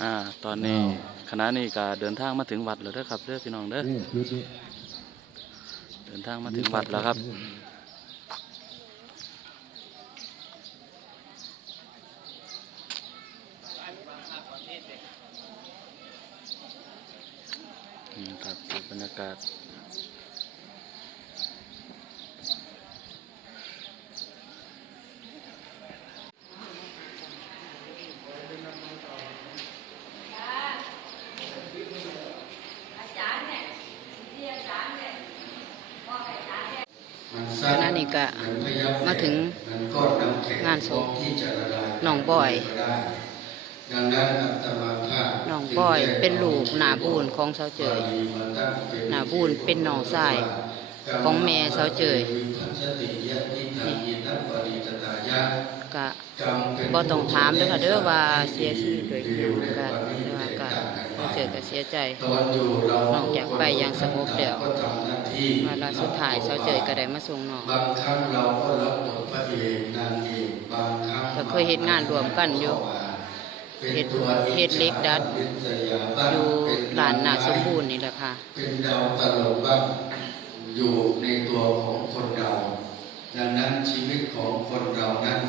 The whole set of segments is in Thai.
อ่าตอนนี้คณะนี้ก็เดินทางมาถึงวัดแล้วเด้อครับเด้อพี่น้องเด้อนี่คือนี่เดินทางมาถึงวัดแล้วครับ นี่ครับบรรยากาศ คณะนี้ก็มาถึงงานศพน้องบอยดังนั้นอัตมาภาน้องบอยเป็นลูกหนาบูนของเสาเจยหนาบูนเป็นน้องชายของแม่เสาเจยก็บ่ต้องถามเด้อค่ะเด้อว่าเสียชีวิตโดยอิหยังก็แต่ว่าก็เสาเจยก็เสียใจน้องจากไปอย่างสงบแล้ววาระสุดท้ายเสาเจยก็ได้มาส่งน้องบางครั้งเราก็รับบทพระเอกนางเอกบางครั้งก็เคยเฮ็ดงานรวมกันอยู่เฮ็ดเฮ็ดเล็กดัดอยู่ร้านนาสมบูรณ์นี่แหละค่ะ เป็นดาวตลกบ้างอยู่ในตัวของคนเราดังนั้นชีวิตของคนเรานั้น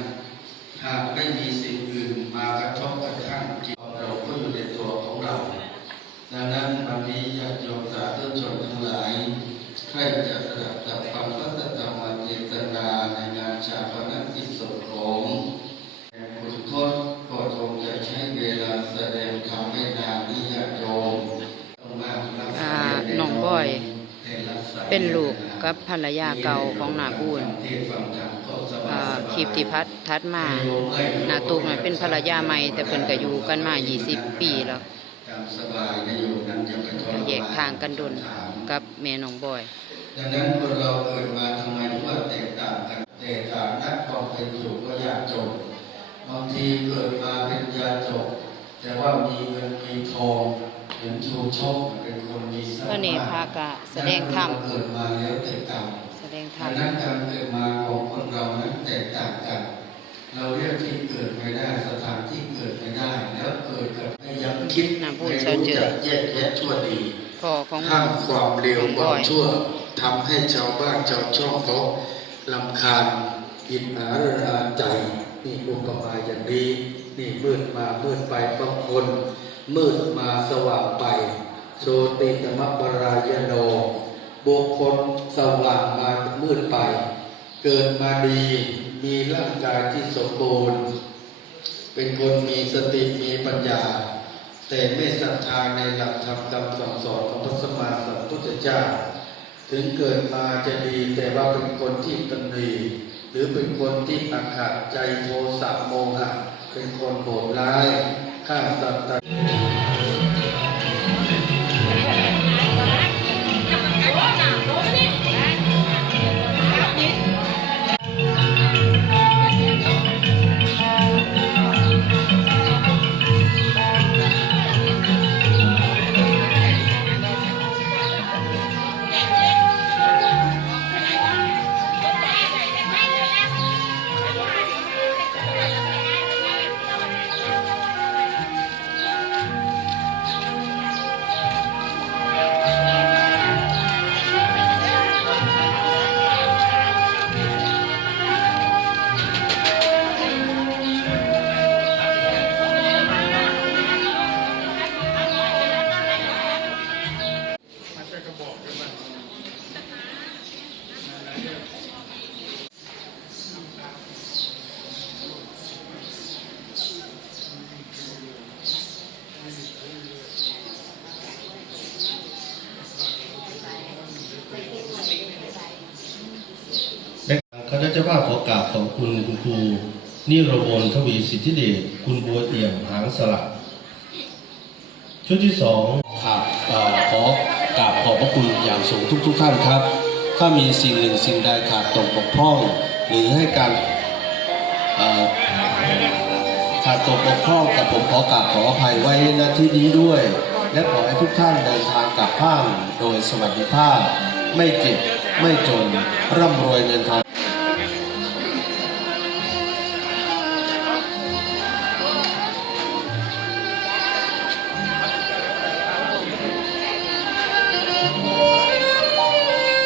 หากไม่มีสิ่งอื่นมากระทบกระทั่งจิตของเราก็อยู่ในตัวของเรา ดังนั้นวันนี้ญาติโยมสาธุชนทั้งหลายใครจะสดับตับฟังพระธรรมเทศนาในงานชาปนกิจศพของคุณทศก็คงจะใช้เวลาแสดงธรรมไม่นานนี้ญาติโยมต้องมาอ่าน้องบอย เป็นลูกกับภรรยาเก่าของนาบูนอ่าคลิปที่พัดทัดมา นาตุกน่ะเป็นภรรยาใหม่แต่เพิ่นก็อยู่กันมา 20 ปีแล้ว ตามสบายนะโยมนั้นอย่าไปทรก็มานแยกทางกันดนกับแม่น้องบอย ดังนั้นคนเราเกิดมาทำไมถึงว่าแตกต่างกันแตกต่างนักความเป็นอยู่ก็ยากจนบางทีเกิดมาเป็นยาจกแต่ว่ามีเงินมีทองเห็นชูชกเป็นคนมีทรัพย์ก็นี่พากะแสดงธรรมเกิดมาแล้วแตกต่างแสดงธรรดัมงนั้นการเกิดมาของคนเรานั้นแตกต่างกัน เราเรียกที่เกิดไม่ได้สถานที่เกิดไม่ได้แล้วเกิดกับให้ยัง คิดน่าพูดไม่เชิญรู้เจอจักแยกแยะชั่วดีพ่อของข้ามความเร็วน้องคบวาอมยชั่วทำให้ชาวบ้านชาวช่องเขาลำคาญอินหาราใจ นี่อุปมาอย่างนี้นี่มืดมามืดไปบางคน มืดมาสว่างไปโชติธรรมปรายโนบุคคลสว่างมามืดไป เกิดมาดี มีร่างกายที่สมบูรณ์ เป็นคนมีสติมีปัญญา แต่ไม่ศรัทธาในหลักธรรมคำสั่งสอนของพระสมมาสัมพุทธเจ้า ถึงเกิดมาจะดีแต่ว่าเป็นคนที่ตนนีหรือเป็นคนที่อักขะใจโทสะโมหะเป็นคนโหดร้ายฆ่าสัตว์ เจ้าภาพขอกราบขอบคุณคุณครูนิรมนทวีสิทธิเดชคุณบัวเอี่ยมหางสลักชุดที่สองครับเอ่อขอกราบขอบพระคุณอย่างสูงทุกทุกท่านครับ ถ้ามีสิ่งหนึ่งสิ่งใดขาดตกบกพร่อง หรือให้การขาดตกบกพร่องกับผมขอกราบขออภัยไว้ณที่นี้ด้วย และขอให้ทุกท่านเดินทางกลับบ้านโดยสวัสดิภาพ ไม่เจ็บไม่จนร่ำรวยเงินทอง